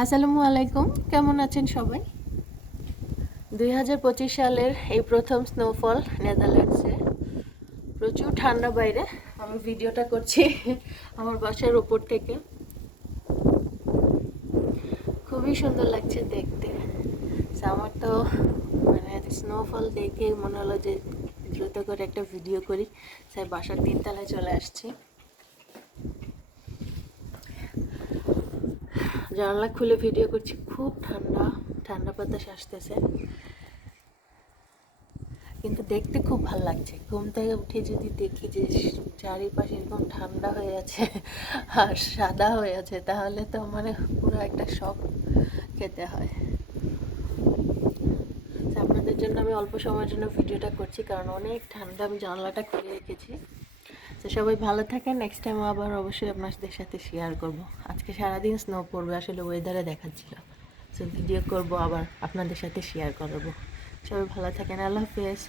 আসসালামু আলাইকুম, কেমন আছেন সবাই? দুই হাজার পঁচিশ সালের এই প্রথম স্নোফল নেদারল্যান্ডসে প্রচুর ঠান্ডা বাইরে, আমি ভিডিওটা করছি আমার বাসার উপর থেকে। খুবই সুন্দর লাগছে দেখতে। আমার তো মানে স্নোফল দেখে মনে হলো যে দ্রুত করে একটা ভিডিও করি স্যার বাসার তিনতলায় চলে আসছি। জানলা খুলে ভিডিও করছি। খুব ঠান্ডা ঠান্ডা বাতাস আসতেছে। কিন্তু দেখতে খুব ভালো লাগছে। ঘুম থেকে উঠে যদি দেখি যে চারিপাশে এরকম ঠান্ডা হয়ে আছে আর সাদা হয়ে আছে, তাহলে তো মানে পুরো একটা শখ খেতে হয়। আপনাদের জন্য আমি অল্প সময়ের জন্য ভিডিওটা করছি, কারণ অনেক ঠান্ডা আমি জানলাটা খুলে রেখেছি। তো সবাই ভালো থাকেন নেক্সট টাইম আবার অবশ্যই আপনাদের সাথে শেয়ার করব। আজকে সারাদিন স্নো পড়বে, আসলে ওয়েদারে দেখাচ্ছিল। সো ভিডিও করব, আবার আপনাদের সাথে শেয়ার করব। সবাই ভালো থাকেন, আল্লাহ হাফেজ।